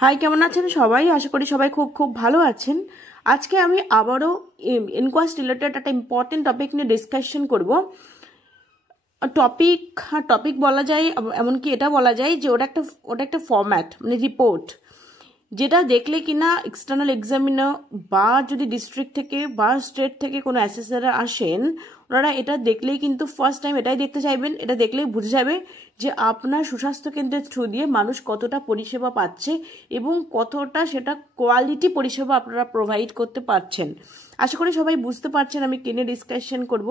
High, কেমন আছেন সবাই? আশা করি সবাই খুব খুব ভালো আছেন। আজকে আমি আবারও ইনকোয়াস্ট রিলেটেড একটা ইম্পর্টেন্ট টপিক নিয়ে ডিসকাশন করব। টপিক বলা যায়, এমনকি এটা বলা যায় যে ওটা একটা ফরম্যাট, মানে রিপোর্ট, যেটা দেখলে কিনা এক্সটার্নাল এক্সামিনার বা যদি ডিস্ট্রিক্ট থেকে বা স্টেট থেকে কোনো অ্যাসেসররা আসেন, ওনারা এটা দেখলেই কিন্তু ফার্স্ট টাইম এটাই দেখতে চাইবেন। এটা দেখলেই বুঝে যাবে যে আপনার সুস্বাস্থ্য কেন্দ্রের থ্রু দিয়ে মানুষ কতটা পরিষেবা পাচ্ছে এবং কতটা সেটা কোয়ালিটি পরিষেবা আপনারা প্রোভাইড করতে পারছেন। আশা করি সবাই বুঝতে পারছেন আমি কিনে ডিসকাশন করব।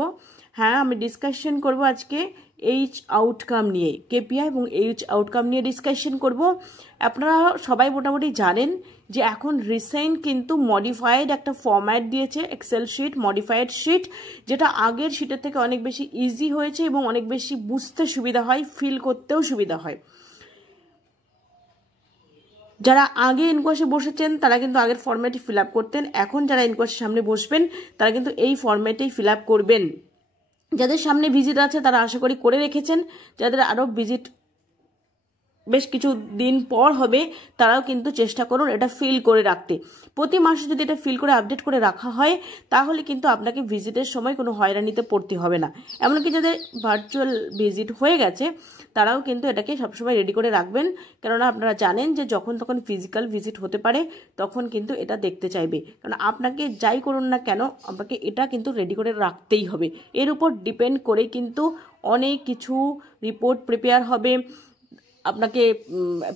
হ্যাঁ, আমি ডিসকাশন করব আজকে এইচ আউটকাম নিয়ে, কেপিআই এবং এইচ আউটকাম নিয়ে ডিসকাশন করব। আপনারা সবাই মোটামুটি জানেন যে এখন রিসেন্ট কিন্তু মডিফাইড একটা ফরম্যাট দিয়েছে, এক্সেল শিট, মডিফাইড শিট, যেটা আগের শিটের থেকে অনেক বেশি ইজি হয়েছে এবং অনেক বেশি বুঝতে সুবিধা হয়, ফিল করতেও সুবিধা হয়। যারা আগে ইনকোয়াসে বসেছেন তারা কিন্তু আগের ফরম্যাটই ফিল আপ করতেন। এখন যারা ইনকোয়াসের সামনে বসবেন তারা কিন্তু এই ফরম্যাটেই ফিল আপ করবেন। যাদের সামনে ভিজিট আছে তারা আশা করি করে রেখেছেন, যাদের আরও ভিজিট বেশ কিছু দিন পর হবে তারাও কিন্তু চেষ্টা করুন এটা ফিল করে রাখতে। প্রতি মাসে যদি এটা ফিল করে আপডেট করে রাখা হয় তাহলে কিন্তু আপনাকে ভিজিটের সময় কোনো হয়রানিতে পড়তে হবে না। এমনকি যাদের ভার্চুয়াল ভিজিট হয়ে গেছে তারাও কিন্তু এটাকে সবসময় রেডি করে রাখবেন, কেননা আপনারা জানেন যে যখন তখন ফিজিক্যাল ভিজিট হতে পারে, তখন কিন্তু এটা দেখতে চাইবে। কারণ আপনাকে যাই করুন না কেন আপনাকে এটা কিন্তু রেডি করে রাখতেই হবে। এর উপর ডিপেন্ড করে কিন্তু অনেক কিছু রিপোর্ট প্রিপেয়ার হবে। আপনাকে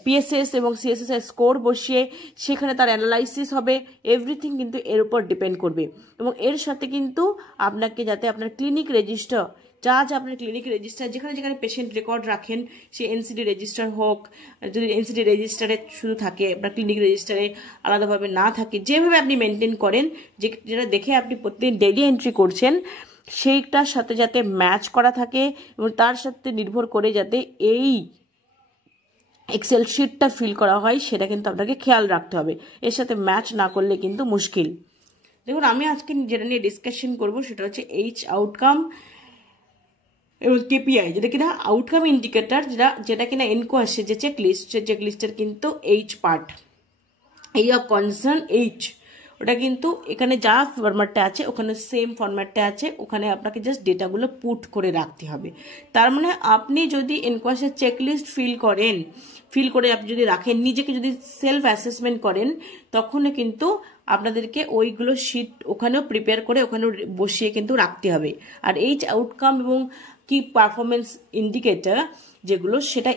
পিএসএস এবং সিএসএস এর স্কোর বসিয়ে সেখানে তার অ্যানালাইসিস হবে, এভরিথিং কিন্তু এর উপর ডিপেন্ড করবে। এবং এর সাথে কিন্তু আপনাকে যাতে আপনার ক্লিনিক রেজিস্টার, যা আপনার ক্লিনিক রেজিস্টার যেখানে যেখানে পেশেন্ট রেকর্ড রাখেন, সে এনসিডি রেজিস্টার হোক, যদি এনসিডি রেজিস্টারে শুধু থাকে, আপনার ক্লিনিক রেজিস্টারে আলাদাভাবে না থাকে, যেভাবে আপনি মেনটেন করেন, যেটা দেখে আপনি প্রতিদিন ডেইলি এন্ট্রি করছেন, সেইটার সাথে যাতে ম্যাচ করা থাকে এবং তার সাথে নির্ভর করে যাতে এই এক্সেল শিটটা ফিল করা হয় সেটা কিন্তু আপনাকে খেয়াল রাখতে হবে। এর সাথে ম্যাচ না করলে কিন্তু মুশকিল। দেখুন, আমি আজকে যেটা নিয়ে ডিসকাশন করব সেটা হচ্ছে এইচ আউটকাম এবং কেপিআই, যেটা কিনা আউটকাম ইন্ডিকেটর, যেটা কিনা ইনকোয়াসে যে চেকলিস্ট, সে চেকলিস্টের কিন্তু H part, area of concern H, ওটা কিন্তু এখানে যা ফরম্যাটটা আছে ওখানে সেম ফরম্যাটটা আছে, ওখানে আপনাকে জাস্ট ডেটাগুলো পুট করে রাখতে হবে। তার মানে আপনি যদি ইনকোয়াসের চেকলিস্ট ফিল করে আপনি যদি রাখেন, নিজেকে যদি সেলফ অ্যাসেসমেন্ট করেন, তখন কিন্তু আপনাদেরকে ওইগুলো শিট ওখানেও প্রিপেয়ার করে ওখানেও বসিয়ে কিন্তু রাখতে হবে। আর এইচ আউটকাম এবং কি পারফরমেন্স ইন্ডিকেটর যেগুলো, সেটা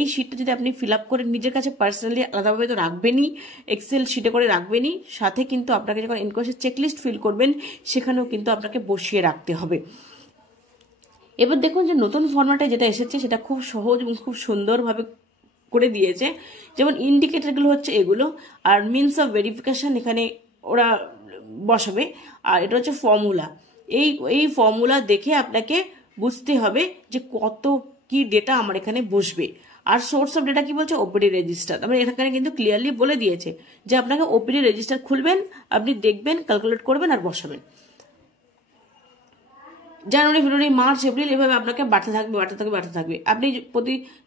এই শিটটা যদি আপনি ফিল আপ করে নিজের কাছে পার্সোনালি আলাদাভাবে তো রাখবেনই, এক্সেল শিটে করে রাখবেনই, সাথে কিন্তু আপনাকে যখন ইনকোয়াসের চেকলিস্ট ফিল করবেন সেখানেও কিন্তু আপনাকে বসিয়ে রাখতে হবে। এবার দেখুন যে নতুন ফরম্যাটে যেটা এসেছে সেটা খুব সহজ এবং খুব সুন্দরভাবে করে দিয়েছে। যেমন ইন্ডিকেটরগুলো হচ্ছে এগুলো, আর মিনস অফ ভেরিফিকেশন এখানে ওরা বসাবে, আর এটা হচ্ছে ফর্মুলা। এই ফর্মুলা দেখে আপনাকে বুঝতে হবে যে কত কি ডেটা আমার এখানে বসবে। আর সোর্স অফ ডেটা কি বলছে? OPD register. তারপরে এখানে কিন্তু ক্লিয়ারলি বলে দিয়েছে যে আপনাকে ওপিডি রেজিস্টার খুলবেন, আপনি দেখবেন, ক্যালকুলেট করবেন আর বসাবেন। জানুয়ারি, ফেব্রুয়ারি, মার্চ, এপ্রিল, এভাবে আপনাকে বাড়তে থাকবে। আপনি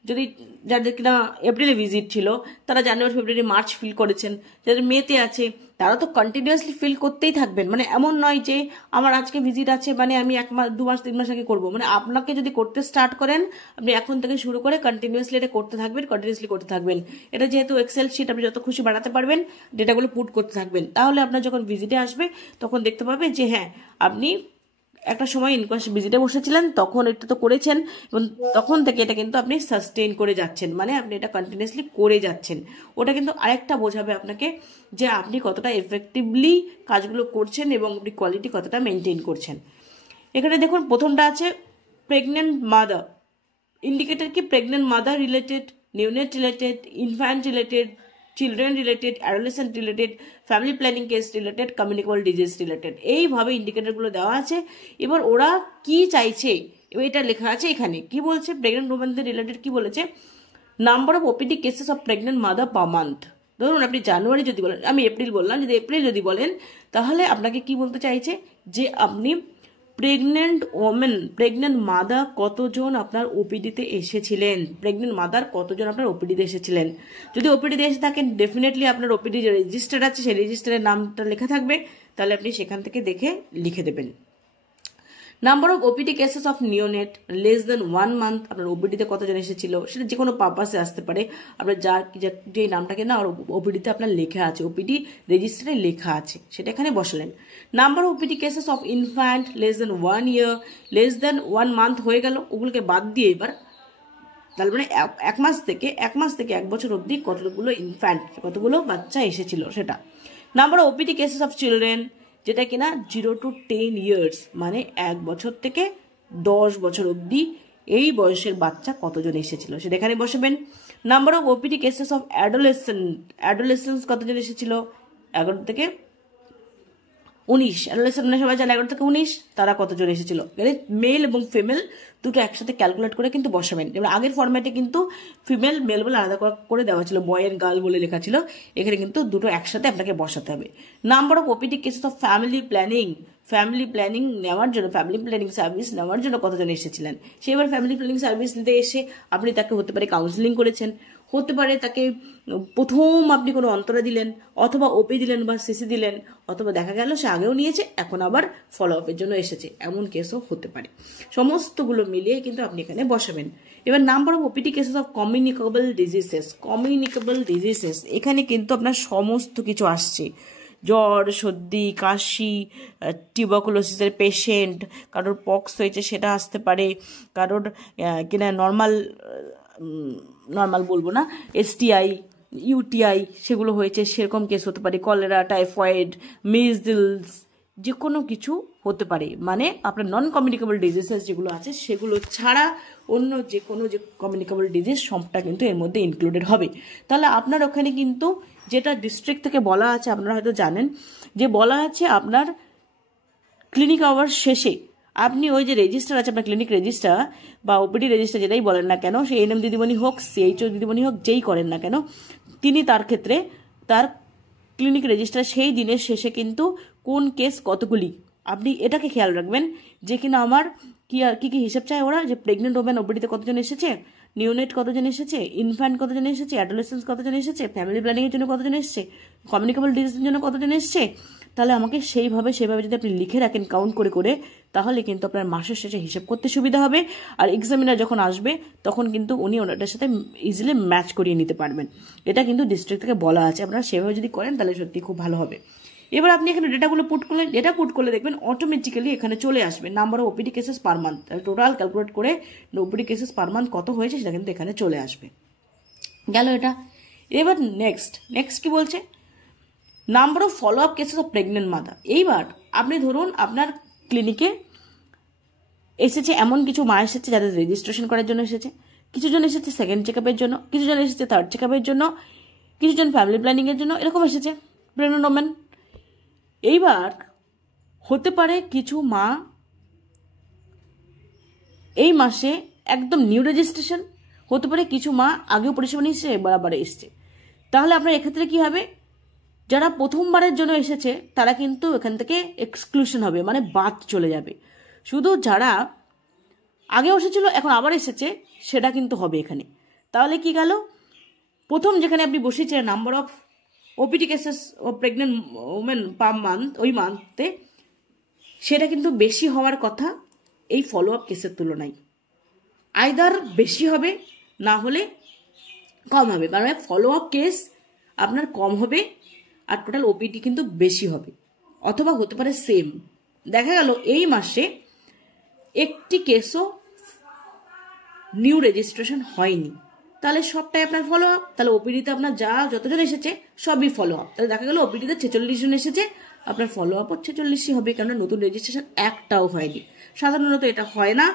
যদি যাদের কিনা এপ্রিলে ভিজিট ছিল তারা জানুয়ারি, ফেব্রুয়ারি, মার্চ ফিল করেছেন, যাদের মেতে আছে তারা তো কন্টিনিউয়াসলি ফিল করতেই থাকবেন। মানে এমন নয় যে আমার আজকে ভিজিট আছে মানে আমি 1 মাস, 2 মাস, 3 মাস আগে করবো। মানে আপনাকে যদি করতে স্টার্ট করেন, আপনি এখন থেকে শুরু করে কন্টিনিউয়াসলি এটা করতে থাকবেন। এটা যেহেতু এক্সেল শিট, আপনি যত খুশি বাড়াতে পারবেন, ডেটাগুলো পুট করতে থাকবেন। তাহলে আপনার যখন ভিজিটে আসবে তখন দেখতে পাবে যে হ্যাঁ, আপনি একটা সময় ইনকোয়াস ভিজিটে বসেছিলেন, তখন এটা তো করেছেন এবং তখন থেকে এটা কিন্তু আপনি সাস্টেইন করে যাচ্ছেন, মানে আপনি এটা কন্টিনিউয়াসলি করে যাচ্ছেন। ওটা কিন্তু আরেকটা বোঝাবে আপনাকে যে আপনি কতটা এফেক্টিভলি কাজগুলো করছেন এবং আপনি কোয়ালিটি কতটা মেনটেন করছেন। এখানে দেখুন প্রথমটা আছে প্রেগনেন্ট মাদার ইন্ডিকেটর। কি? Pregnant mother related, neonate related, infant related, children related, adolescent related, family planning case related, communicable disease related, এইভাবে ইন্ডিকেটরগুলো দেওয়া আছে। এবার ওরা কি চাইছে এবার এটা লেখা আছে এখানে। কি বলছে? প্রেগনেন্ট উমেনদের রিলেটেড কি বলেছে? Number of OPD cases of pregnant mother per month. ধরুন আপনি জানুয়ারি যদি বলেন, আমি এপ্রিল বললাম, যদি এপ্রিল যদি বলেন তাহলে আপনাকে কি বলতে চাইছে যে আপনি প্রেগনেন্ট ওমেন, প্রেগনেন্ট মাদার কতজন আপনার ওপিডিতে এসেছিলেন, প্রেগনেন্ট মাদার কতজন আপনার ওপিডিতে এসেছিলেন। যদি ওপিডিতে এসে থাকেন ডেফিনেটলি আপনার ওপিডি যে রেজিস্টার আছে সেই রেজিস্টারের নামটা লেখা থাকবে, তাহলে আপনি সেখান থেকে দেখে লিখে দেবেন। Number of OPD cases of neonate less than 1 month, আপনার ওপিডিতে কতজন এসেছিল, সেটা যে কোনো পারপাসে আসতে পারে। আপনার যে নামটা কিনা ওপিডিতে আপনার লেখা আছে, ওপিডি রেজিস্টারে লেখা আছে, সেটা এখানে বসালেন। Number of OPD cases of infant less than 1 year, less than 1 month হয়ে গেল, ওগুলোকে বাদ দিয়ে এবার তার মানে এক মাস থেকে 1 বছর অবধি কতগুলো ইনফ্যান্ট, কতগুলো বাচ্চা এসেছিল সেটা। Number of OPD cases of children, যেটা কিনা 0 to 10 years, মানে 1 বছর থেকে 10 বছর অবধি এই বয়সের বাচ্চা কতজন এসেছিল সেটা এখানে বসাবেন। Number of OPD cases of adolescence কতজন এসেছিল, 11 থেকে 19, অ্যাডোলেসেন্ট মানে সবাই জানে 11 থেকে 19, তারা কতজন এসেছিল, মেল এবং ফিমেল দুটো একসাথে ক্যালকুলেট করে কিন্তু বসাবেন। এবার আগের ফরম্যাটে কিন্তু ফিমেল মেল বলে আলাদা করে দেওয়া ছিল, বয় এন্ড গার্ল বলে লেখা ছিল, এখানে কিন্তু দুটো একসাথে আপনাকে বসাতে হবে। Number of OPD cases of family planning নেওয়ার জন্য, ফ্যামিলি প্ল্যানিং সার্ভিস নেওয়ার জন্য কতজন এসেছিলেন। সেবার ফ্যামিলি প্ল্যানিং সার্ভিস নিতে এসে আপনি তাকে হতে পারে কাউন্সিলিং করেছেন, হতে পারে তাকে প্রথম আপনি কোনো অন্তরা দিলেন, অথবা ওপি দিলেন বা সিসি দিলেন, অথবা দেখা গেল সে আগেও নিয়েছে এখন আবার ফলো আপের জন্য এসেছে, এমন কেসও হতে পারে। সমস্তগুলো মিলিয়ে কিন্তু আপনি এখানে বসাবেন। এবার number of OPD cases of communicable diseases, এখানে কিন্তু আপনার সমস্ত কিছু আসছে, জ্বর, সর্দি, কাশি, টিউবারকুলোসিসের পেশেন্ট, কারোর পক্স হয়েছে সেটা আসতে পারে, কারোর কিনা নর্মাল বলবো না, STI, UTI সেগুলো হয়েছে সেরকম কেস হতে পারে, কলেরা, টাইফয়েড, মিজলস, যে কোনো কিছু হতে পারে। মানে আপনার নন কমিউনিকেবল ডিজিজেস যেগুলো আছে সেগুলো ছাড়া অন্য যে কোনো যে কমিউনিকেবল ডিজিজ সবটা কিন্তু এর মধ্যে ইনক্লুডেড হবে। তাহলে আপনার ওখানে কিন্তু যেটা ডিস্ট্রিক্ট থেকে বলা আছে আপনারা হয়তো জানেন যে বলা আছে আপনার ক্লিনিক আওয়ার শেষে আপনি ওই যে রেজিস্টার আছে আপনার ক্লিনিক রেজিস্টার বা ওপিডি রেজিস্টার যেটাই বলেন না কেন, সে NM দিদিমণি হোক, CHO দিদিমণি হোক, যেই করেন না কেন, তিনি তার ক্ষেত্রে তার ক্লিনিক রেজিস্টার সেই দিনের শেষে কিন্তু কোন কেস কতগুলি, আপনি এটাকে খেয়াল রাখবেন যে কিনা আমার কি হিসাব চায় ওরা, যে প্রেগনেন্ট ওমেন ওপিডিতে কতজন এসেছে, নিউনেট কতজন এসেছে, ইনফ্যান্ট কতজন এসেছে, অ্যাডোলেসেন্স কতজন এসেছে, ফ্যামিলি প্ল্যানিংয়ের জন্য কতজন এসেছে, কমিউনিকেবল ডিজিজের জন্য কতজন এসেছে। তাহলে আমাকে সেইভাবে যদি আপনি লিখে রাখেন কাউন্ট করে করে, তাহলে কিন্তু আপনার মাসের শেষে হিসাব করতে সুবিধা হবে। আর এক্সামিনার যখন আসবে তখন কিন্তু উনি ওনাটার সাথে ইজিলি ম্যাচ করিয়ে নিতে পারবেন। এটা কিন্তু ডিস্ট্রিক্ট থেকে বলা আছে, আপনারা সেভাবে যদি করেন তাহলে সত্যি খুব ভালো হবে। এবার আপনি এখানে ডেটাগুলো পুট করলে দেখবেন অটোমেটিক্যালি এখানে চলে আসবে number of OPD cases per month, total calculate করে ওপিডি কেসেস পার মান্থ কত হয়েছে সেটা কিন্তু এখানে চলে আসবে। গেল এটা। এবার নেক্সট কি বলছে, number of follow up cases of pregnant mother. এইবার আপনি ধরুন আপনার ক্লিনিকে এসেছে এমন কিছু মা এসেছে যাদের রেজিস্ট্রেশন করার জন্য এসেছে, কিছুজন এসেছে সেকেন্ড চেকআপের জন্য, কিছুজন এসেছে থার্ড চেকআপের জন্য, কিছুজন ফ্যামিলি প্ল্যানিংয়ের জন্য, এরকম এসেছে প্রেগনেন্ট ওমেন। এইবার হতে পারে কিছু মা এই মাসে একদম নিউ রেজিস্ট্রেশন, হতে পারে কিছু মা আগেও পরিষেবা নিচ্ছে বারবার এসছে। তাহলে আপনার এক্ষেত্রে কি হবে, যারা প্রথমবারের জন্য এসেছে তারা কিন্তু এখান থেকে এক্সক্লুশন হবে, মানে বাদ চলে যাবে। শুধু যারা আগেও এসেছিল এখন আবার এসেছে সেটা কিন্তু হবে এখানে। তাহলে কি গেল, প্রথম যেখানে আপনি বসেছিলেন নাম্বার অফ ওপিডি কেসেস ও প্রেগনেন্ট ওমেন পার মান্থ, ওই মান্থে সেটা কিন্তু বেশি হওয়ার কথা এই ফলো আপ কেসের তুলনায়, আইদার বেশি হবে না হলে কম হবে। মানে ফলো আপ কেস আপনার কম হবে আর টোটাল ওপিডি কিন্তু বেশি হবে, অথবা হতে পারে সেম। দেখা গেল এই মাসে একটি কেসও নিউ রেজিস্ট্রেশন হয়নি, তাহলে সবটাই আপনার ফলো আপ। তাহলে ওপিডিতে আপনার যতজন এসেছে সবই ফলো আপ। তাহলে দেখা গেল ওপিডিতে 46 জন এসেছে, আপনার ফলো আপও 46ই হবে, কারণ নতুন রেজিস্ট্রেশন একটাও হয়নি। সাধারণত এটা হয় না,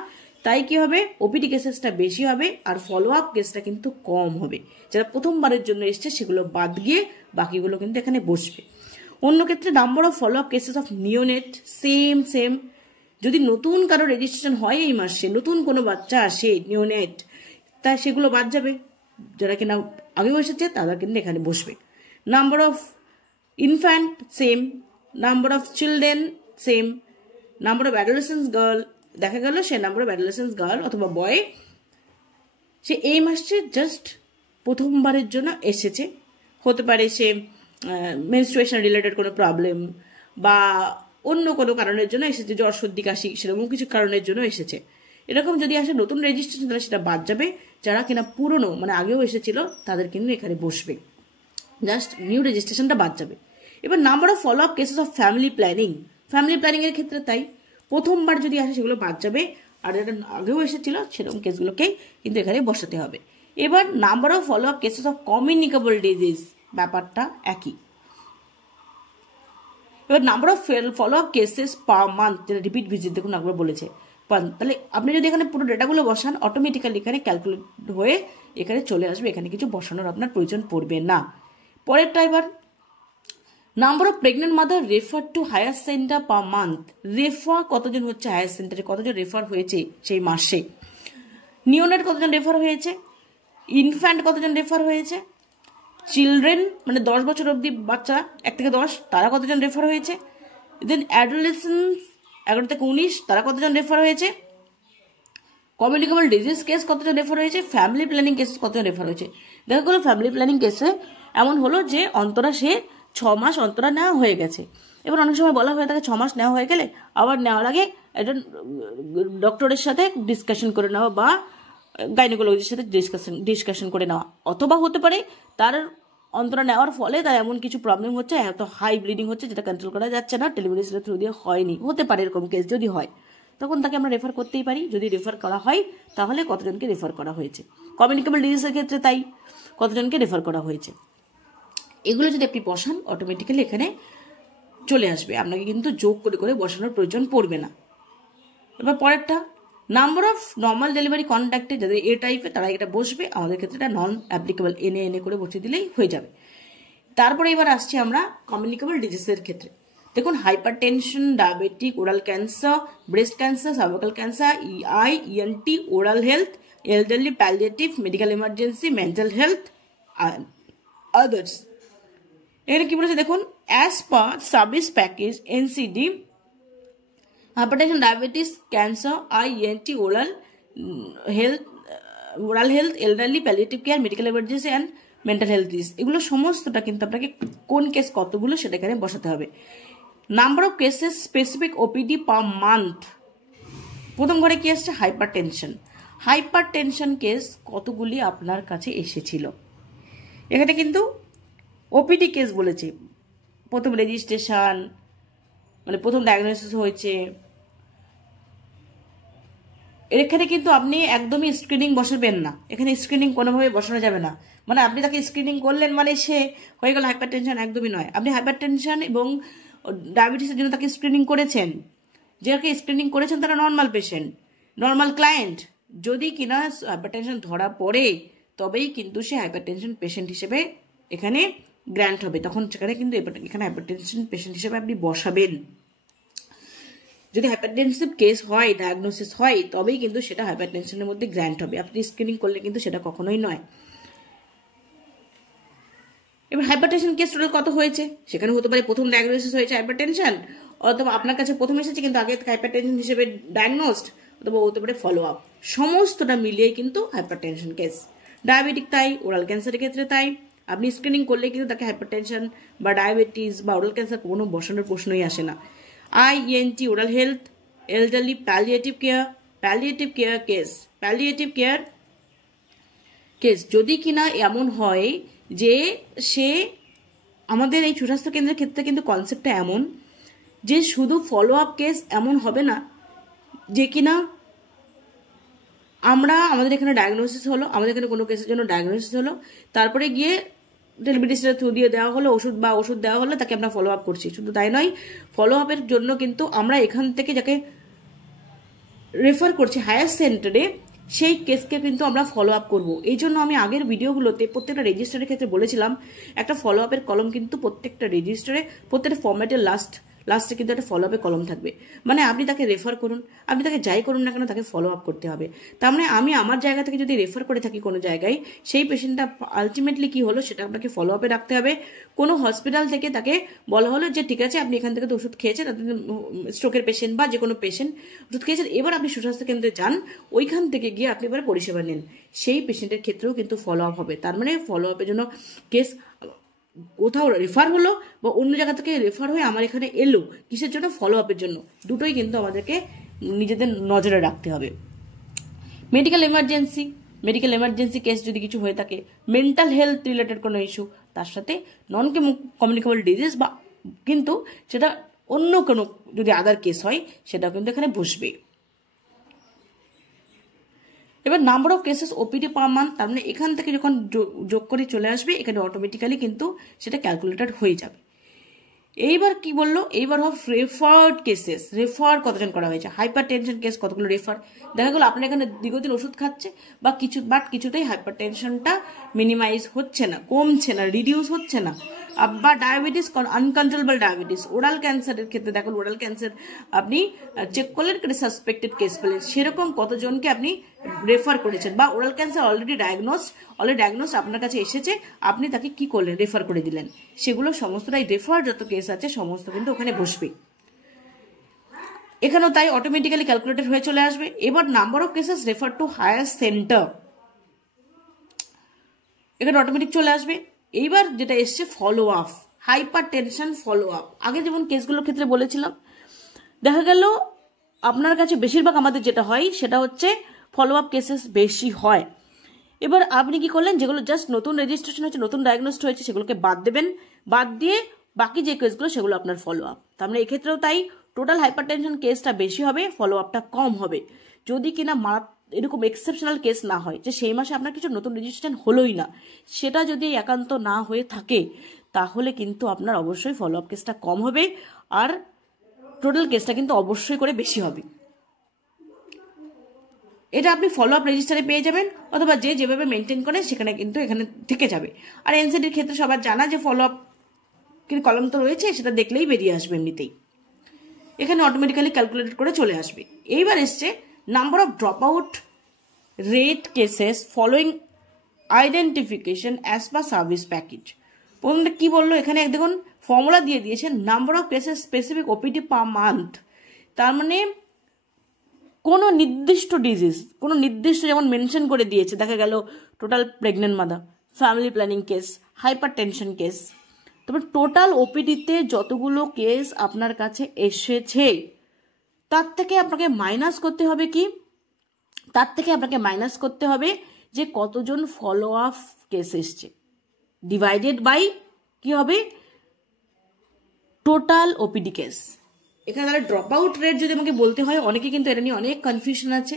তাই কি হবে, ওপিডি কেসেসটা বেশি হবে আর ফলো আপ কেসটা কিন্তু কম হবে। যারা প্রথমবারের জন্য এসছে সেগুলো বাদ গিয়ে বাকিগুলো কিন্তু এখানে বসবে। অন্য ক্ষেত্রে number of follow up cases of neonate same. যদি নতুন কারো রেজিস্ট্রেশন হয় এই মাসে, নতুন কোনো বাচ্চা আসে নিওনেট, তাই সেগুলো বাদ যাবে। যারা কিনা আগেও এসেছে তারা কিন্তু এখানে বসবে। Number of infant same, number of children same, number of adolescence girl, দেখা গেল সে নাম্বার অফ অ্যাডোলেসেন্স গার্ল অথবা বয় সে এই মাসে জাস্ট প্রথমবারের জন্য এসেছে, হতে পারে সে মেনস্ট্রুয়েশন রিলেটেড কোনো প্রবলেম বা অন্য কোনো কারণের জন্য এসেছে, জ্বর সর্দি কাশি সেরকম কিছু কারণের জন্য এসেছে। এরকম যদি আসে নতুন রেজিস্ট্রেশন তাহলে সেটা বাদ যাবে, যারা কিনা পুরনো মানে আগেও এসেছিল তাদের কিন্তু এখানে বসবে, জাস্ট নিউ রেজিস্ট্রেশনটা বাদ যাবে। এবার number of follow up cases of family planning, family planning এর ক্ষেত্রে তাই প্রথমবার যদি আসে সেগুলো বাদ যাবে, আর যেটা আগেও এসেছিল সেরকম কেসগুলোকেই কিন্তু এখানে বসাতে হবে। এবার number of follow up cases of communicable disease, ব্যাপারটা একই। এবার number of follow up cases per month, যেটা রিপিট ভিজিট দেখুন একবার বলেছে, তাহলে আপনি যদি এখানে পুরো ডেটাগুলো বসান অটোমেটিক্যালি এখানে ক্যালকুলেট হয়ে এখানে চলে আসবে, এখানে কিছু বসানোর আপনার প্রয়োজন পড়বে না। পরেরটা এবার number of pregnant mother refer to higher centre per month, refer কতজন হচ্ছে হায়ার সেন্টারে, কতজন রেফার হয়েছে সেই মাসে, নিওনেট কতজন রেফার হয়েছে, ইনফ্যান্ট কতজন রেফার হয়েছে, চিলড্রেন মানে 10 বছর অবধি বাচ্চা 1 থেকে 10 তারা কতজন রেফার হয়েছে, দেন অ্যাডোলেসেন্স 11 থেকে 19 তারা কতজন রেফার হয়েছে, কমিউনিকেবল ডিজিজ কেস কতজন রেফার হয়েছে, ফ্যামিলি প্ল্যানিং কেস কতজন রেফার হয়েছে। দেখা গেলো ফ্যামিলি প্ল্যানিং কেসে এমন হলো যে অন্তরা সে 6 মাস অন্তরা নেওয়া হয়ে গেছে। এবার অনেক সময় বলা হয়ে থাকে 6 মাস নেওয়া হয়ে গেলে আবার নেওয়ার আগে একজন ডক্টরের সাথে ডিসকাশন করে নেওয়া বা গাইনোকোলজির সাথে ডিসকাশন করে নেওয়া, অথবা হতে পারে তার অন্তরা নেওয়ার ফলে তার এমন কিছু প্রবলেম হচ্ছে, এত হাই ব্লিডিং হচ্ছে যেটা কন্ট্রোল করা যাচ্ছে না, টেলিমেডিসিনের থ্রু দিয়ে হয়নি, হতে পারে এরকম কেস। যদি হয় তখন তাকে আমরা রেফার করতেই পারি, যদি রেফার করা হয় তাহলে কতজনকে রেফার করা হয়েছে। কমিউনিকেবল ডিজিজের ক্ষেত্রে তাই কতজনকে রেফার করা হয়েছে, এগুলো যদি আপনি বসান অটোমেটিক্যালি এখানে চলে আসবে, আপনাকে কিন্তু যোগ করে করে বসানোর প্রয়োজন পড়বে না। এবার পরেরটা নাম্বার অফ নর্মাল ডেলিভারি কন্ট্যাক্টে, যাদের এ টাইপে তারা এটা বসবে, আমাদের ক্ষেত্রে এটা নন অ্যাপ্লিকেবল, এনে করে বসিয়ে দিলেই হয়ে যাবে। তারপরে এবার আসছি আমরা কমিউনিকেবল ডিজিজের ক্ষেত্রে। দেখুন hypertension, diabetic, oral cancer, breast cancer, cervical cancer, EI, ENT, oral health, elderly, palliative, medical emergency, mental health, others. এখানে কি বলেছে দেখুন, as per service package NCD, hypertension, diabetes, cancer, IENT, oral health, elderly, palliative care, medical emergency and mental health disease, এগুলো সমস্তটা কিন্তু আপনাকে কোন case কতগুলো সেটা এখানে বসাতে হবে। Number of cases specific OPD per month, প্রথম ঘরে কি আসছে হাইপারটেনশন কেস কতগুলি আপনার কাছে এসেছিল, এখানে কিন্তু ওপিডি কেস বলেছে, প্রথম রেজিস্ট্রেশন মানে প্রথম ডায়াগনোসিস হয়েছে, এখানে কিন্তু আপনি একদমই স্ক্রিনিং বসাবেন না, এখানে স্ক্রিনিং কোনোভাবে বসানো যাবে না, মানে আপনি তাকে স্ক্রিনিং করলেন মানে সে হয়ে গেল হাইপারটেনশন, একদমই নয়। আপনি হাইপারটেনশন এবং ডায়াবেটিসের জন্য তাকে স্ক্রিনিং করেছেন, যাকে স্ক্রিনিং করেছেন তারা নর্মাল পেশেন্ট, নর্মাল ক্লায়েন্ট, যদি কিনা হাইপারটেনশন ধরা পড়ে তবেই কিন্তু সে হাইপারটেনশন পেশেন্ট হিসেবে এখানে গ্র্যান্ট হবে, তখন সেখানে কিন্তু এখানে হাইপারটেনশন পেশেন্ট হিসেবে আপনি বসাবেন। যদি হাইপারটেনসিভ কেস হয়, ডায়াগনোসিস হয়, তবেই কিন্তু সেটা হাইপারটেনশনের মধ্যে গ্র্যান্ট হবে, আপনি স্ক্রিনিং করলে কিন্তু সেটা কখনোই নয়। এবার হাইপারটেনশন কেস টোটাল কত হয়েছে, সেখানে হতে পারে প্রথম ডায়াগনোসিস হয়েছে হাইপারটেনশন, অথবা আপনার কাছে প্রথম এসেছে কিন্তু আগে হাইপারটেনশন হিসেবে ডায়াগনোসড, অথবা হতে পারে ফলো আপ, সমস্তটা মিলিয়ে কিন্তু হাইপারটেনশন কেস। ডায়াবেটিক তাই, ওরাল ক্যান্সারের ক্ষেত্রে তাই, আপনি স্ক্রিনিং করলে কিন্তু তাকে হাইপারটেনশন বা ডায়াবেটিস বা ওরাল ক্যান্সার কোনো বসানোর প্রশ্নই আসে না। IENT, oral health, elderly, palliative care case যদি কিনা এমন হয় যে সে, আমাদের এই সুস্বাস্থ্য কেন্দ্রের ক্ষেত্রে কিন্তু কনসেপ্টটা এমন যে শুধু ফলো আপ কেস এমন হবে না যে কিনা আমাদের এখানে ডায়াগনোসিস হলো, আমাদের এখানে কোনো কেসের জন্য ডায়াগনোসিস হলো, তারপরে গিয়ে টেলিমেডিসিনের থ্রু দিয়ে দেওয়া হলো ওষুধ দেওয়া হলো, তাকে আমরা ফলো আপ করছি। শুধু তাই নয়, ফলো আপের জন্য কিন্তু আমরা এখান থেকে যাকে রেফার করছি হায়ার সেন্টারে, সেই কেসকে কিন্তু আমরা ফলো আপ করবো। এই জন্য আমি আগের ভিডিওগুলোতে প্রত্যেকটা রেজিস্টারের ক্ষেত্রে বলেছিলাম একটা ফলো আপের কলম কিন্তু প্রত্যেকটা রেজিস্টারে প্রত্যেকটা ফরম্যাটের লাস্টে কিন্তু একটা ফলো আপে কলম থাকবে। মানে আপনি তাকে রেফার করুন, আপনি তাকে যাই করুন না কেন, তাকে ফলো আপ করতে হবে। তার মানে আমি আমার জায়গা থেকে যদি রেফার করে থাকি কোনো জায়গায়, সেই পেশেন্টটা আলটিমেটলি কি হলো সেটা আপনাকে ফলো আপে রাখতে হবে। কোনো হসপিটাল থেকে তাকে বলা হলো যে ঠিক আছে আপনি এখান থেকে তো ওষুধ খেয়েছেন, স্ট্রোকের পেশেন্ট বা যে কোনো পেশেন্ট ওষুধ খেয়েছেন, এবার আপনি সুস্বাস্থ্য কেন্দ্রে যান, ওইখান থেকে গিয়ে আপনি এবার পরিষেবা নেন। সেই পেশেন্টের ক্ষেত্রেও কিন্তু ফলো আপ হবে। তার মানে ফলো আপের জন্য কেস কোথাও রেফার হলো বা অন্য জায়গা থেকে রেফার হয়ে আমার এখানে এলো, কিসের জন্য? ফলো আপের জন্য। দুটোই কিন্তু আমাদেরকে নিজেদের নজরে রাখতে হবে। মেডিকেল এমার্জেন্সি কেস যদি কিছু হয়ে থাকে, মেন্টাল হেলথ রিলেটেড কোনো ইস্যু, তার সাথে নন কমিউনিকেবল ডিজিজ বা কিন্তু সেটা অন্য কোনো যদি আদার কেস হয়, সেটাও কিন্তু এখানে বসবে। এবার number of cases OPD per month, তার মানে এখান থেকে যখন যোগ করে চলে আসবে এখানে অটোমেটিক্যালি কিন্তু সেটা ক্যালকুলেটেড হয়ে যাবে। এইবার কি বললো, এইবার হবে রেফার্ড কেসেস। রেফার কতজন করা হয়েছে? হাইপার টেনশন কেস কতগুলো রেফার, দেখা গেলো আপনার এখানে দীর্ঘদিন ওষুধ খাচ্ছে বা কিছুতেই হাইপার টেনশনটা মিনিমাইজ হচ্ছে না, কমছে না, রিডিউস হচ্ছে না, বা ডায়াবেটিস, আনকন্ট্রোলেবল ডায়াবেটিস, ওরাল ক্যান্সারের ক্ষেত্রে দেখো ওরাল ক্যান্সার আপনি চেক করলেন, সাসপেক্টেড কেস পেলেন, সেরকম কতজনকে আপনি রেফার করেছেন, বা ওরাল ক্যান্সার অলরেডি ডায়াগনোস আপনার কাছে এসেছে, আপনি তাকে কি করলেন? রেফার করে দিলেন। সেগুলো সমস্তটাই রেফার যত কেস আছে সমস্ত কিন্তু ওখানে বসবে। এখানেও তাই অটোমেটিক্যালি ক্যালকুলেটেড হয়ে চলে আসবে। এবার number of cases refer to higher centre, এখানে অটোমেটিক চলে আসবে। এইবার যেটা এসছে follow up, hypertension follow up. আগে যেমন কেসগুলোর ক্ষেত্রে বলেছিলাম, দেখা গেল আপনার কাছে বেশিরভাগ আমাদের যেটা হয় সেটা হচ্ছে ফলো আপ কেসেস বেশি হয়। এবার আপনি কি করলেন, যেগুলো জাস্ট নতুন রেজিস্ট্রেশন হয়েছে, নতুন ডায়াগনোস্ট হয়েছে, সেগুলোকে বাদ দেবেন, বাদ দিয়ে বাকি যে কেসগুলো সেগুলো আপনার ফলো আপ। তার মানে এক্ষেত্রেও তাই টোটাল হাইপার টেনশন কেসটা বেশি হবে, ফলো আপটা কম হবে। যদি কিনা এরকম এক্সেপশনাল কেস না হয় যে সেই মাসে আপনার কিছু নতুন রেজিস্ট্রেশন হলোই না, সেটা যদি একান্ত না হয়ে থাকে, তাহলে কিন্তু আপনার অবশ্যই ফলো আপ কেসটা কম হবে আর টোটাল কেসটা কিন্তু অবশ্যই করে বেশি হবে। এটা আপনি ফলো আপ রেজিস্টারে পেয়ে যাবেন, অথবা যে যেভাবে মেনটেন করে সেখানে কিন্তু এখানে থেকে যাবে। আর এনসিডির ক্ষেত্রে সবার জানা যে ফলো আপ কলম তো রয়েছে, সেটা দেখলেই বেরিয়ে আসবে এমনিতেই, এখানে অটোমেটিক্যালি ক্যালকুলেটেড করে চলে আসবে। এইবার এসছে number of drop out rate cases following identification as per service package. প্রথমটা কি বললো, এখানে দেখুন ফর্মুলা দিয়ে দিয়েছে, number of cases specific OPD per month. তার মানে কোনো নির্দিষ্ট ডিজিজ, কোনো নির্দিষ্ট যেমন মেনশন করে দিয়েছে, দেখা গেল total pregnant mother, family planning case, hyper tension case, তবে টোটাল ওপিডিতে যতগুলো কেস আপনার কাছে এসেছে তার থেকে আপনাকে মাইনাস করতে হবে কি, তার থেকে আপনাকে মাইনাস করতে হবে যে কতজন ফলো আপ কেস এসছে, ডিভাইডেড বাই কি হবে? Total OPD case. এখানে তাহলে ড্রপ আউট রেট যদি আমাকে বলতে হয়, অনেকে কিন্তু এটা নিয়ে অনেক কনফিউশন আছে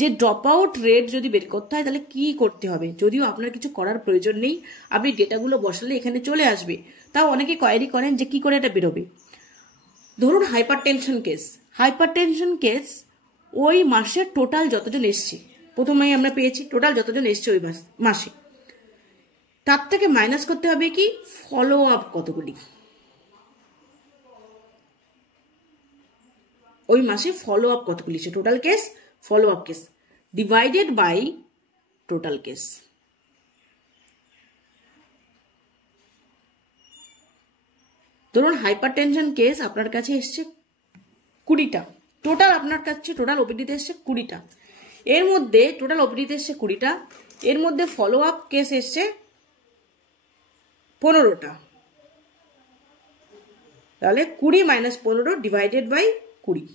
যে ড্রপ আউট রেট যদি বের করতে হয় তাহলে কি করতে হবে। যদিও আপনার কিছু করার প্রয়োজন নেই, আপনি ডেটাগুলো বসালে এখানে চলে আসবে। তাও অনেকে কোয়েরি করেন যে কি করে এটা বেরোবে। ধরুন হাইপার টেনশন কেস ওই মাসে টোটাল যতজন এসছে, প্রথমেই আমরা পেয়েছি টোটাল যতজন এসছে ওই মাসে, তার থেকে মাইনাস করতে হবে কি ফলো আপ কতগুলি, ওই মাসে ফলো আপ কতগুলি, total case follow up case divided by total case. ধরুন হাইপার টেনশন কেস আপনার কাছে এসছে 20টা, টোটাল আপনার কাছে টোটাল ওপিডিতে এসছে 20টা, এর মধ্যে টোটাল ওপিডিতে এসছে 20টা, এর মধ্যে ফলো আপ কেস এসছে 15টা, তাহলে 20 মাইনাস 15 ডিভাইডেড বাই 20,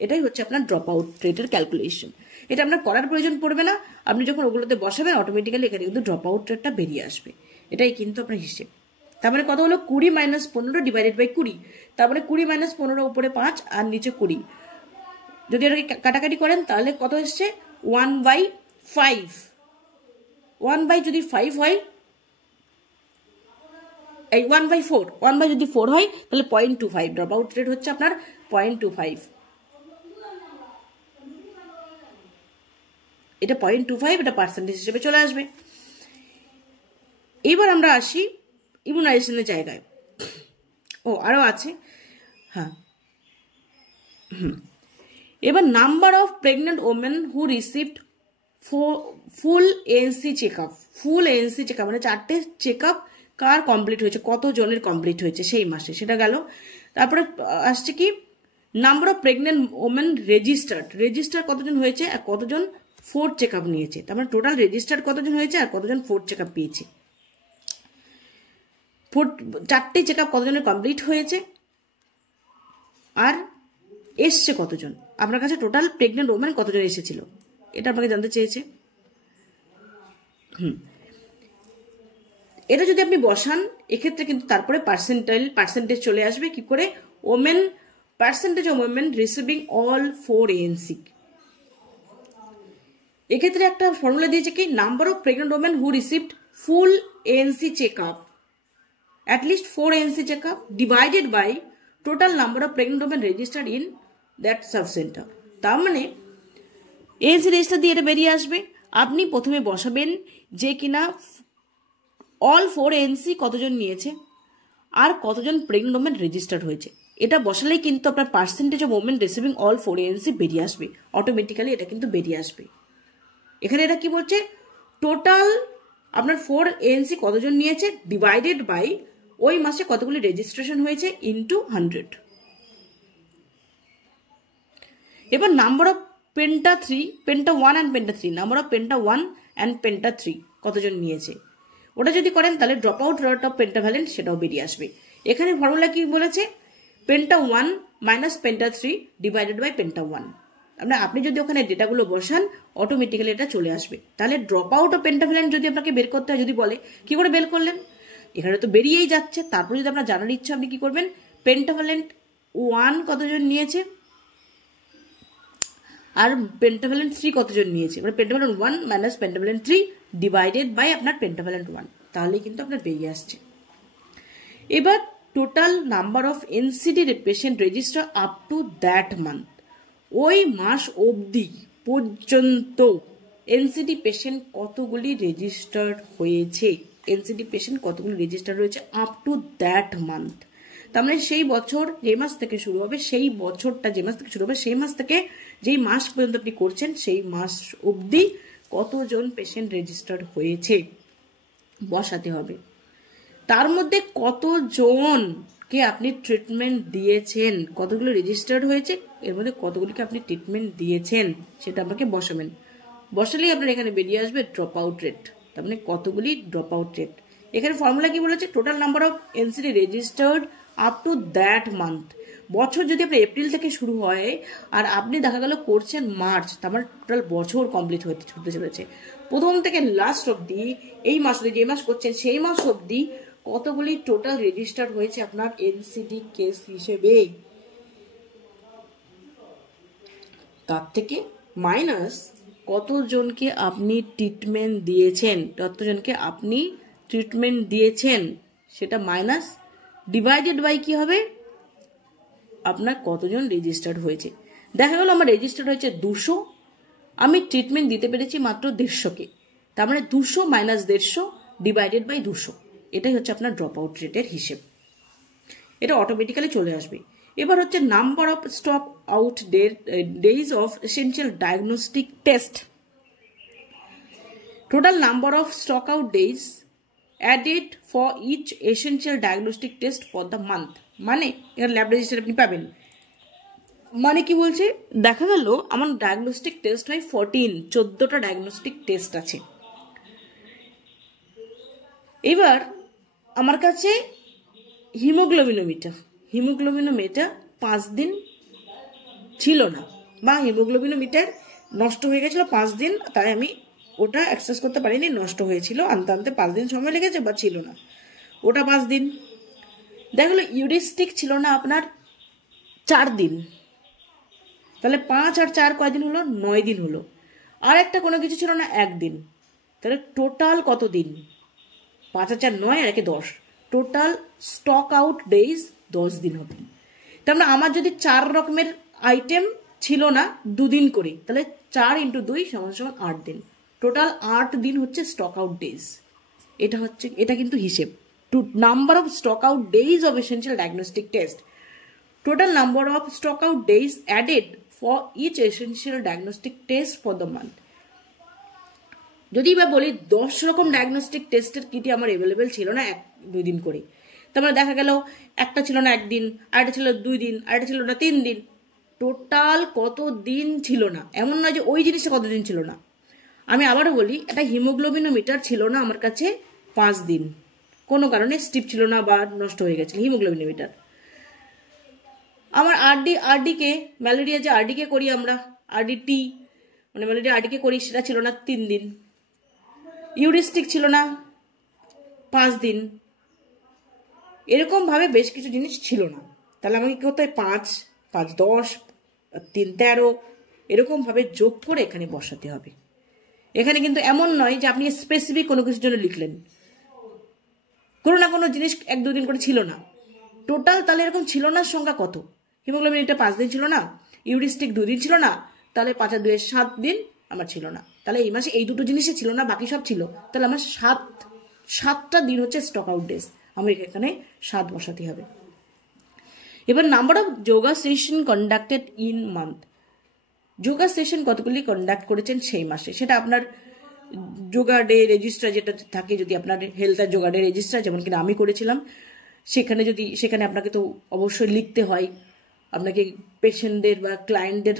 এটাই হচ্ছে আপনার ড্রপ আউট রেটের ক্যালকুলেশন। এটা আপনার করার প্রয়োজন পড়বে না, আপনি যখন ওগুলোতে বসাবেন অটোমেটিক্যালি এখানে কিন্তু ড্রপ আউট রেটটা বেরিয়ে আসবে। এটাই কিন্তু আপনার হিসেব। তার মানে কত হলো 20 মাইনাস 15 ডিভাইডেড বাই 20, তার মানে 20 মাইনাস 15 উপরে 5 আর নিচে 20, যদি এটাকে কাটাকাটি করেন তাহলে কত এসছে 1/5, 1 যদি 5 হয়, এই 1/4, 1 যদি 4 হয় তাহলে 0.25 ড্রপ আউট রেট হচ্ছে আপনার 0.25, এটা 0.25, এটা পার্সেন্টেজ হিসেবে চলে আসবে। এবার আমরা আসি ইমিউনাইজেশনের জায়গায়। ও আরো আছে, হ্যাঁ এবার number of pregnant women who received full ANC check up, full ANC check up মানে 4টে চেক আপ কার কমপ্লিট হয়েছে, কত জনের কমপ্লিট হয়েছে সেই মাসে, সেটা গেল। তারপরে আসছে কি number of pregnant women register কতজন হয়েছে আর কতজন ফোর্থ চেক আপ নিয়েছে, তার মানে টোটাল রেজিস্টার্ড কতজন হয়েছে আর কতজন ফোর্থ চেক আপ পেয়েছে। 4টে চেক আপ কতজনের কমপ্লিট হয়েছে আর এসছে কতজন, আপনার কাছে টোটাল প্রেগনেন্ট ওমেন কতজন এসেছিল এটা আপনাকে জানতে চেয়েছে। এটা যদি আপনি বসান এক্ষেত্রে কিন্তু তারপরে পার্সেন্টেজ চলে আসবে কি করে, women percentage of women receiving all 4 ANC। এক্ষেত্রে একটা ফর্মুলা দিয়েছে কি number of pregnant women who received full ANC check up at least 4 ANC check up divided by total number of pregnant women registered in that sub center। তার মানে ANC register দিয়ে এটা বেরিয়ে আসবে। আপনি প্রথমে বসাবেন যে কিনা অল 4 ANC কতজন নিয়েছে আর কতজন প্রেগনেন্ট ওমেন রেজিস্টার্ড হয়েছে, এটা বসালেই কিন্তু আপনার percentage of women receiving all 4 ANC বেরিয়ে আসবে, অটোমেটিক্যালি এটা কিন্তু বেরিয়ে আসবে। এখানে এটা কি বলছে, টোটাল আপনার 4 ANC কতজন নিয়েছে ডিভাইডেড বাই ওই মাসে কতগুলি রেজিস্ট্রেশন হয়েছে ইন্টু 100। এবার number of penta 1 and penta 3, number of penta 1 and penta 3 কতজন নিয়েছে, ওটা যদি করেন তাহলে drop out rate of pentavalent সেটাও বেরিয়ে আসবে। এখানে ফর্মুলা কি বলেছে, penta 1 minus penta 3 divided by penta 1। আপনি যদি ওখানে ডেটাগুলো বসান অটোমেটিক্যালি এটা চলে আসবে। তাহলে ড্রপ আউট অফ পেন্টাভ্যালেন্ট যদি আপনাকে বের করতে হয়, যদি বলে কি করে বের করলেন, এখানে তো বেরিয়েই যাচ্ছে, তারপর যদি আপনার জানার ইচ্ছা আপনি কি করবেন, পেন্টাভ্যালেন্ট 1 কতজন নিয়েছে আর পেন্টাভ্যালেন্ট 3 কতজন নিয়েছে, মানে pentavalent 1 minus pentavalent 3 divided by আপনার পেন্টাভ্যালেন্ট 1, তাহলেই কিন্তু আপনার বেরিয়ে আসছে। এবার total number of NCD patient register up to that month, ওই মাস অবধি পর্যন্ত এনসিডি পেশেন্ট কতগুলি রেজিস্টার্ড হয়েছে, এনসিডি পেশেন্ট কতগুলি রেজিস্টার্ড হয়েছে আপ টু দ্যাট মান্থ। তার মানে সেই বছর যে মাস থেকে শুরু হবে, সেই বছরটা যে মাস থেকে শুরু হবে সেই মাস থেকে যেই মাস পর্যন্ত আপনি করছেন সেই মাস অবধি কতজন পেশেন্ট রেজিস্টার্ড হয়েছে বসাতে হবে। তার মধ্যে কতজনকে আপনি ট্রিটমেন্ট দিয়েছেন, কতগুলো রেজিস্টার্ড হয়েছে এর মধ্যে কতগুলিকে আপনি ট্রিটমেন্ট দিয়েছেন সেটা আপনাকে বসাবেন। বসালেই আপনার এখানে বেরিয়ে আসবে ড্রপ আউট রেট, তার মানে কতগুলি ড্রপ আউট রেট। এখানে ফর্মুলা কি বলেছে, total number of NCD registered up to that month. বছর যদি আপনার এপ্রিল থেকে শুরু হয় আর আপনি দেখা গেল করছেন মার্চ, তার মানে টোটাল বছর কমপ্লিট হতে চলেছে। প্রথম থেকে লাস্ট অব্দি এই মাস অব্দি যে মাস করছেন সেই মাস অব্দি কতগুলি টোটাল রেজিস্টার্ড হয়েছে আপনার এনসিডি কেস হিসেবে, তার থেকে মাইনাস কতজনকে আপনি ট্রিটমেন্ট দিয়েছেন, সেটা মাইনাস ডিভাইডেড বাই কি হবে আপনার কতজন রেজিস্টার্ড হয়েছে। দেখা গেল আমার রেজিস্টার্ড হয়েছে 200, আমি ট্রিটমেন্ট দিতে পেরেছি মাত্র 150কে, তার মানে 200 মাইনাস 150 ডিভাইডেড বাই 200, এটাই হচ্ছে আপনার ড্রপ আউট রেটের হিসেব। এটা অটোমেটিক্যালি চলে আসবে। এবার হচ্ছে number of stock out days of essential diagnostic test, total number of stock out days added for each essential diagnostic test for the month. মানে এখানে ল্যাব রেজিস্টার আপনি পাবেন, মানে কি বলছে, দেখা গেল আমার ডায়াগনস্টিক টেস্ট হয় 14টা ডায়াগনস্টিক টেস্ট আছে। এবার আমার কাছে হিমোগ্লোবিনোমিটার 5 দিন ছিল না, বা হিমোগ্লোবিনোমিটার নষ্ট হয়ে গেছিল 5 দিন, তাই আমি ওটা অ্যাক্সেস করতে পারিনি, নষ্ট হয়েছিল, আনতে 5 দিন সময় লেগেছে বা ছিল না, ওটা 5 দিন। দেখা গেলো ইউরিস্টিক ছিল না আপনার 4 দিন, তাহলে 5 আর 4 কয়দিন হলো, 9 দিন হলো। আর একটা কোনো কিছু ছিল না 1 দিন, তাহলে টোটাল কত দিন, 5 আর 4 9 আর 1 10, টোটাল স্টক আউট ডেজ 10 দিন হবে। তার মানে আমার যদি 4 রকমের আইটেম ছিল না 2 দিন করে, তাহলে 4 × 2 = 8 দিন, টোটাল 8 দিন হচ্ছে স্টক আউট ডেজ। এটা কিন্তু হিসেব, number of stock out days of essential diagnostic test, total number of stock out days added for each essential diagnostic test for the month. যদি বা বলি 10 রকম ডায়াগনস্টিক টেস্টের কিটই আমার অ্যাভেলেবেল ছিল না 1-2 দিন করে, তারপরে দেখা গেল একটা ছিল না 1 দিন, আরেকটা ছিল 2 দিন, আরেকটা ছিল না 3 দিন, টোটাল কত দিন ছিল না। এমন নয় যে ওই জিনিসটা কতদিন ছিল না। আমি আবারও বলি, একটা হিমোগ্লোবিনোমিটার ছিল না আমার কাছে 5 দিন, কোনো কারণে স্টিপ ছিল না বা নষ্ট হয়ে গেছে হিমোগ্লোবিনোমিটার। আমার আরডিকে ম্যালেরিয়া যে আরডিকে করি আমরা, আরডিটি মানে ম্যালেরিয়া আরডিকে করি, সেটা ছিল না 3 দিন। ইউরিস্টিক ছিল না 5 দিন। এরকম ভাবে বেশ কিছু জিনিস ছিল না। তাহলে আমাকে কি করতে হয়, 5, 5, 10, 3, 13 এরকম ভাবে যোগ করে এখানে বসাতে হবে। এখানে কিন্তু এমন নয় যে আপনি স্পেসিফিক কোনো কিছুর জন্য লিখলেন, কোনো না কোনো জিনিস 1-2 দিন করে ছিল না। টোটাল তাহলে এরকম ছিল না সংখ্যা কত? হিমোগ্লোবিন এটা 5 দিন ছিল না, ইউরিস্টিক 2 দিন ছিল না, তাহলে 5 আর 2 7 দিন আমার ছিল না। তাহলে এই মাসে এই দুটো জিনিসই ছিল না, বাকি সব ছিল। তাহলে আমার 7টা দিন হচ্ছে স্টক আউট ডেজ। আমার এখানে 7 বসাতে হবে। এবার number of yoga session conducted in month. Yoga session কতগুলি কন্ডাক্ট করেছেন সেই মাসে, সেটা আপনার যোগা ডে রেজিস্টার যেটা থাকে, যদি আপনার হেলথ আর যোগা ডে রেজিস্টার যেমন কিনা আমি করেছিলাম, সেখানে আপনাকে তো অবশ্যই লিখতে হয়, আপনাকে পেশেন্টদের বা ক্লায়েন্টদের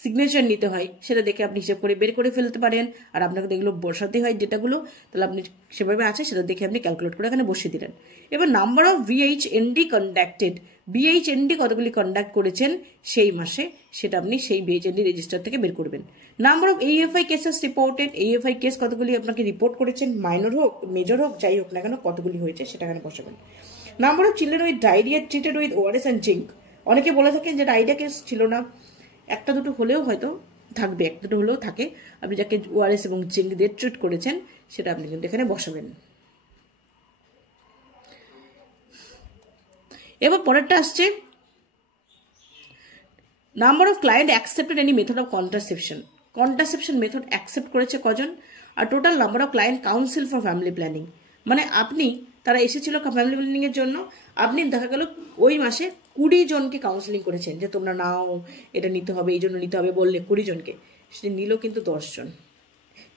সিগনেচার নিতে হয়, সেটা দেখে আপনি হিসেব করে বের করে ফেলতে পারেন। আর আপনাকে এগুলো বসাতে হয় ডেটাগুলো, তাহলে আপনি সেভাবে আছে সেটা দেখে আপনি ক্যালকুলেট করে এখানে বসিয়ে দিলেন। এবার number of VHND conducted, VHND কতগুলি কন্ডাক্ট করেছেন সেই মাসে, সেটা আপনি সেই VHND রেজিস্টার থেকে বের করবেন। Number of AFI cases reported, AFI case কতগুলি আপনাকে রিপোর্ট করেছেন, মাইনর হোক মেজর হোক যাই হোক না কেন কতগুলি হয়েছে সেটা এখানে বসাবেন। Number of children with diarrhoea treated with ORS and zinc. অনেকে বলে থাকেন যে ডায়রিয়া কেস ছিল না, 1-2 হলেও হয়তো থাকবে, 1-2 হলেও থাকে। আপনি যাকে ORS এবং জিঙ্ক দিয়ে ট্রিট করেছেন সেটা আপনি কিন্তু এখানে বসাবেন। এবার পরেরটা আসছে number of client accepted any method of contraception. Contraception method accept করেছে কজন, আর total number of client counsel for family planning. মানে তারা এসেছিল ফ্যামিলি প্ল্যানিং এর জন্য, আপনি দেখা গেল ওই মাসে 20 জনকে কাউন্সিলিং করেছেন যে তোমরা নাও, এটা নিতে হবে, এই জন্য নিতে হবে বললে 20 জনকে, সেটা নিল কিন্তু 10 জন।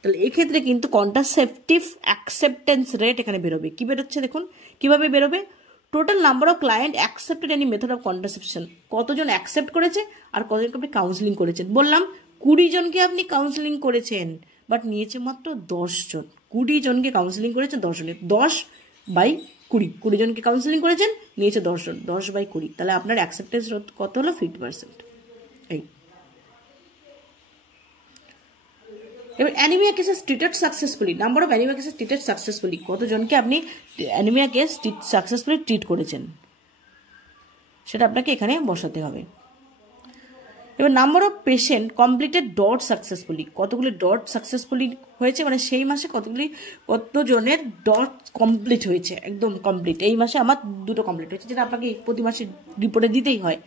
তাহলে এক্ষেত্রে কিন্তু কন্ট্রাসেপটিভ অ্যাকসেপ্টেন্স রেট এখানে বেরোবে। কি বেরোচ্ছে দেখুন, কিভাবে বেরোবে, total number of client accepted any method of contraception, কতজন অ্যাকসেপ্ট করেছে আর কতজনকে আপনি কাউন্সিলিং করেছেন। বললাম 20 জনকে আপনি কাউন্সিলিং করেছেন, বাট নিয়েছে মাত্র 10 জন। 20 জনকে কাউন্সিলিং করেছে 10 জনের, 10/20, 20 জনকে কাউন্সিলিং করেছেন, নিয়েছে 10 জন, 10/20, তাহলে আপনার অ্যাকসেপ্টেন্স কত হলো, 50%। এই এবার anaemia cases treated successfully, number of anaemia cases treated successfully, কতজনকে আপনি অ্যানিমিয়া কেস সাকসেসফুলি ট্রিট করেছেন সেটা আপনাকে এখানে বসাতে হবে। এবার number of patient completed dot successfully, কতগুলি ডট সাকসেসফুলি হয়েছে, মানে সেই মাসে কতজনের ডট কমপ্লিট হয়েছে, একদম কমপ্লিট। এই মাসে আমার 2টো কমপ্লিট হয়েছে, যেটা আপনাকে প্রতি মাসে রিপোর্টে দিতেই হয়।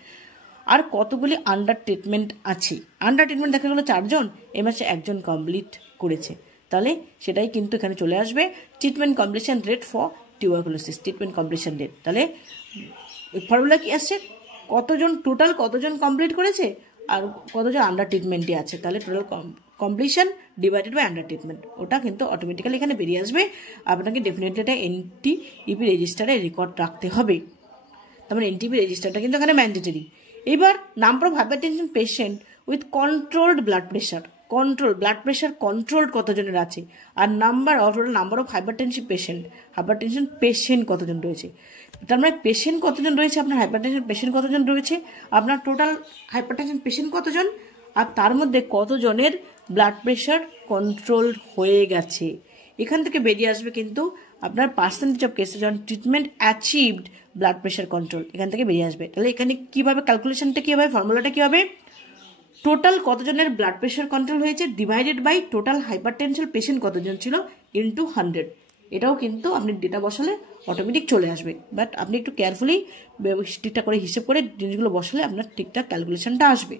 আর কতগুলি আন্ডার ট্রিটমেন্ট আছে, আন্ডার ট্রিটমেন্ট দেখা গেলো 4 জন, এই মাসে 1 জন কমপ্লিট করেছে, তাহলে সেটাই কিন্তু এখানে চলে আসবে treatment completion rate for tuberculosis, treatment completion rate. তাহলে ফর্মুলা কি আসছে, টোটাল কতজন কমপ্লিট করেছে আর কতজন আন্ডার ট্রিটমেন্টে আছে, তাহলে total completion divided by under treatment, ওটা কিন্তু অটোমেটিক্যালি এখানে বেরিয়ে আসবে। আপনাকে ডেফিনেটলি এটা NTEP রেজিস্টারে রেকর্ড রাখতে হবে, তারপরে NTEP রেজিস্টারটা কিন্তু এখানে ম্যান্ডেটরি। এবার number of hypertension patient with controlled blood pressure, blood pressure controlled কতজনের আছে, আর total number of hypertension patient কতজন রয়েছে। তার মানে পেশেন্ট কতজন রয়েছে, আপনার হাইপারটেনশন পেশেন্ট কতজন রয়েছে, আপনার টোটাল হাইপারটেনশন পেশেন্ট কতজন, আর তার মধ্যে কতজনের ব্লাড প্রেশার কন্ট্রোল হয়ে গেছে। এখান থেকে বেরিয়ে আসবে কিন্তু আপনার percentage of cases on treatment achieved blood pressure control, এখান থেকে বেরিয়ে আসবে। তাহলে এখানে কিভাবে ক্যালকুলেশনটা কি হবে, ফর্মুলাটা কি হবে, টোটাল কতজনের ব্লাড প্রেশার কন্ট্রোল হয়েছে divided by total hypertension patient কতজন ছিল ইনটু 100। এটাও কিন্তু আপনি ডেটা বসালে অটোমেটিক চলে আসবে, বাট আপনি একটু কেয়ারফুলি ঠিকঠাক করে হিসেব করে জিনিসগুলো বসালে আপনার ঠিকঠাক ক্যালকুলেশনটা আসবে।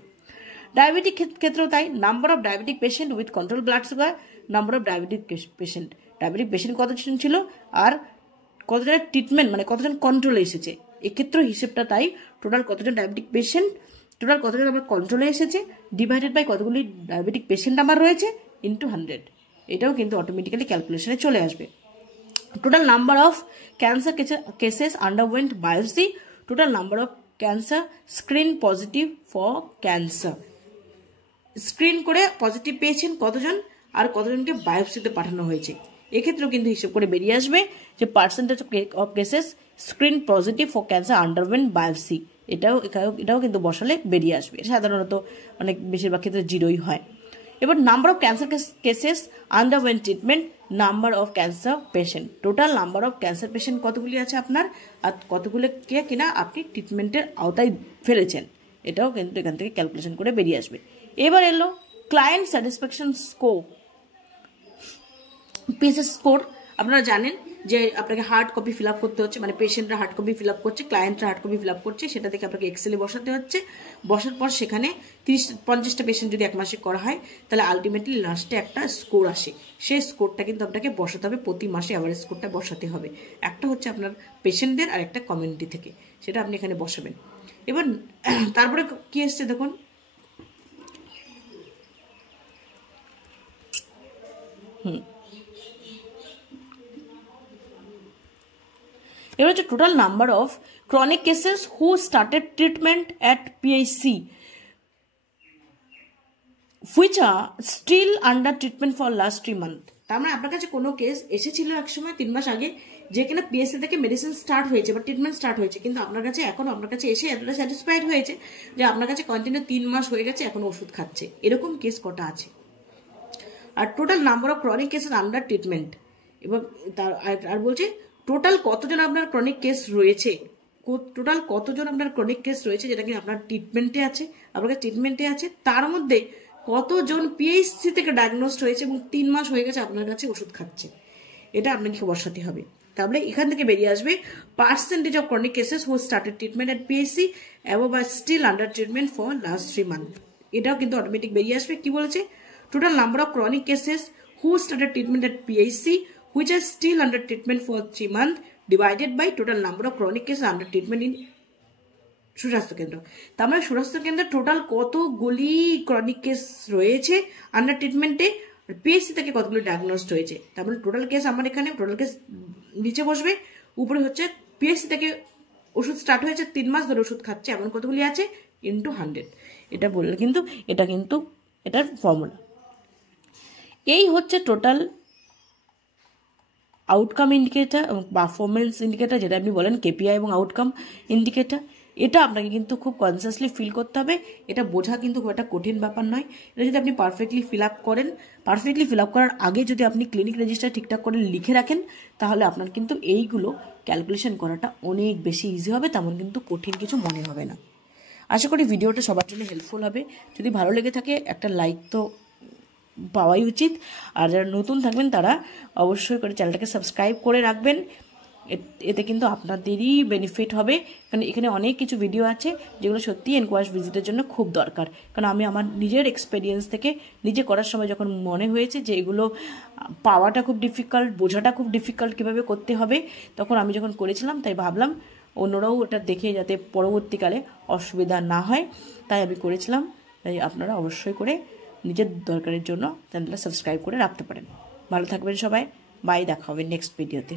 ডায়াবেটিক ক্ষেত্রেও তাই, number of diabetic patient with control blood sugar, number of diabetic patient কতজন ছিল আর কতজনের ট্রিটমেন্ট মানে কতজন কন্ট্রোলে এসেছে, এক্ষেত্রে হিসেবটা তাই, টোটাল কতজন ডায়াবেটিক পেশেন্ট, টোটাল কতজন আমার কন্ট্রোলে এসেছে, ডিভাইডেড বাই কতগুলি ডায়াবেটিক পেশেন্ট আমার রয়েছে, ইন্টু 100। এটাও কিন্তু অটোমেটিক্যালি ক্যালকুলেশনে চলে আসবে। Total number of cancer cases underwent biopsy, total number of cancer screen positive for cancer, screen করে পজিটিভ পেয়েছেন কতজন, আর কতজনকে বায়োপসিতে পাঠানো হয়েছে। এক্ষেত্রেও কিন্তু হিসেব করে বেরিয়ে আসবে যে percentage of cases screen positive for cancer underwent biopsy, এটাও কিন্তু বসালে বেরিয়ে আসবে। সাধারণত অনেক বেশিরভাগ ক্ষেত্রে 0ই হয়। এবার number of cancer cases underwent treatment, number of cancer patient, total number of cancer patient কতগুলি আছে আপনার, আর কতগুলোকে কিনা আপনি ট্রিটমেন্টের আওতায় ফেলেছেন, এটাও কিন্তু এখান থেকে ক্যালকুলেশন করে বেরিয়ে আসবে। এবার এলো client satisfaction score, PSS score. আপনারা জানেন যে আপনাকে হার্ড কপি ফিল আপ করতে হচ্ছে, মানে পেশেন্টরা হার্ড কপি ফিল আপ করছে, ক্লায়েন্টরা হার্ড কপি ফিল আপ করছে, সেটা থেকে আপনাকে এক্সেলে বসাতে হচ্ছে। বসার পর সেখানে 30-50টা পেশেন্ট যদি 1 মাসে করা হয়, তাহলে আলটিমেটলি লাস্টে একটা স্কোর আসে। সেই স্কোরটা কিন্তু আপনাকে বসাতে হবে, প্রতি মাসে অ্যাভারেজ স্কোরটা বসাতে হবে। একটা হচ্ছে আপনার পেশেন্টদের আর একটা কমিউনিটি থেকে, সেটা আপনি এখানে বসাবেন। এবার তারপরে কি এসছে দেখুন, এবার হচ্ছে total number of chronic cases who started treatment at PHC which are still under treatment for last 3 month. তার মানে আপনার কাছে কোনো কেস এসেছিল একসময় 3 মাস আগে, যে কিনা পিএসসি থেকে মেডিসিন স্টার্ট হয়েছে বা ট্রিটমেন্ট স্টার্ট হয়েছে, কিন্তু আপনার কাছে এখনো আপনার কাছে এসে এতটা স্যাটিসফাইড হয়েছে যে আপনার কাছে কন্টিনিউ 3 মাস হয়ে গেছে, এখনো ওষুধ খাচ্ছে, এরকম কেস কটা আছে। আর total number of chronic cases under treatment, এবং তার আর বলছে টোটাল কতজন আপনার ক্রনিক কেস রয়েছে, টোটাল কতজন আপনার ক্রনিক কেস রয়েছে যেটা কি আপনার ট্রিটমেন্টে আছে, আপনার কাছে ট্রিটমেন্টে আছে, তার মধ্যে কতজন পিএইচসি থেকে ডায়াগনোসড হয়েছে এবং 3 মাস হয়ে গেছে আপনার কাছে ওষুধ খাচ্ছে, এটা আপনাকে বসাতে হবে। তাহলে এখান থেকে বেরিয়ে আসবে percentage of chronic cases who started treatment at PHC above are still under treatment for last 3 month. এটাও কিন্তু অটোমেটিক বেরিয়ে আসবে। কি বলেছে, total number of chronic cases who started treatment at PHC which are still under treatment for 3 months divided by total number of chronic cases under treatment in সুস্বাস্থ্য কেন্দ্র। তার মানে সুস্বাস্থ্য কেন্দ্রে টোটাল কতগুলি ক্রনিক কেস রয়েছে আন্ডার ট্রিটমেন্টে, পিএইচসি থেকে কতগুলি ডায়াগনোসড হয়েছে। তার মানে টোটাল কেস আমার এখানে, টোটাল কেস নিচে বসবে, উপরে হচ্ছে পিএইচসি থেকে ওষুধ স্টার্ট হয়েছে 3 মাস ধরে ওষুধ খাচ্ছে এমন কতগুলি আছে, ইন্টু 100। এটা বললে কিন্তু এটার ফর্মুলা। এই হচ্ছে টোটাল আউটকাম ইন্ডিকেটর এবং পারফরমেন্স ইন্ডিকেটর, যেটা আপনি বলেন কেপিআই এবং আউটকাম ইন্ডিকেটর। এটা আপনাকে কিন্তু খুব কনসিয়াসলি ফিল করতে হবে, এটা বোঝা কিন্তু খুব একটা কঠিন ব্যাপার নয়। এটা যদি আপনি পারফেক্টলি ফিল আপ করেন, পারফেক্টলি ফিল আপ করার আগে যদি আপনি ক্লিনিক রেজিস্টার ঠিকঠাক করে লিখে রাখেন, তাহলে আপনার কিন্তু এইগুলো ক্যালকুলেশন করাটা অনেক বেশি ইজি হবে, তেমন কিন্তু কঠিন কিছু মনে হবে না। আশা করি ভিডিওটা সবার জন্য হেল্পফুল হবে। যদি ভালো লেগে থাকে একটা লাইক তো পাওয়াই উচিত, আর যারা নতুন থাকবেন তারা অবশ্যই করে চ্যানেলটাকে সাবস্ক্রাইব করে রাখবেন, এতে কিন্তু আপনাদেরই বেনিফিট হবে। কারণ এখানে অনেক কিছু ভিডিও আছে যেগুলো সত্যি এনকোয়াশ ভিজিটের জন্য খুব দরকার। কারণ আমি আমার নিজের এক্সপেরিয়েন্স থেকে নিজে করার সময় যখন মনে হয়েছে যে এগুলো পাওয়াটা খুব ডিফিকাল্ট, বোঝাটা খুব ডিফিকাল্ট, কীভাবে করতে হবে, তখন আমি যখন করেছিলাম তাই ভাবলাম অন্যরাও ওটা দেখে যাতে পরবর্তীকালে অসুবিধা না হয়, তাই আমি করেছিলাম। তাই আপনারা অবশ্যই করে নিজের দরকারের জন্য চ্যানেলটা সাবস্ক্রাইব করে রাখতে পারেন। ভালো থাকবেন সবাই, বাই, দেখা হবে নেক্সট ভিডিওতে।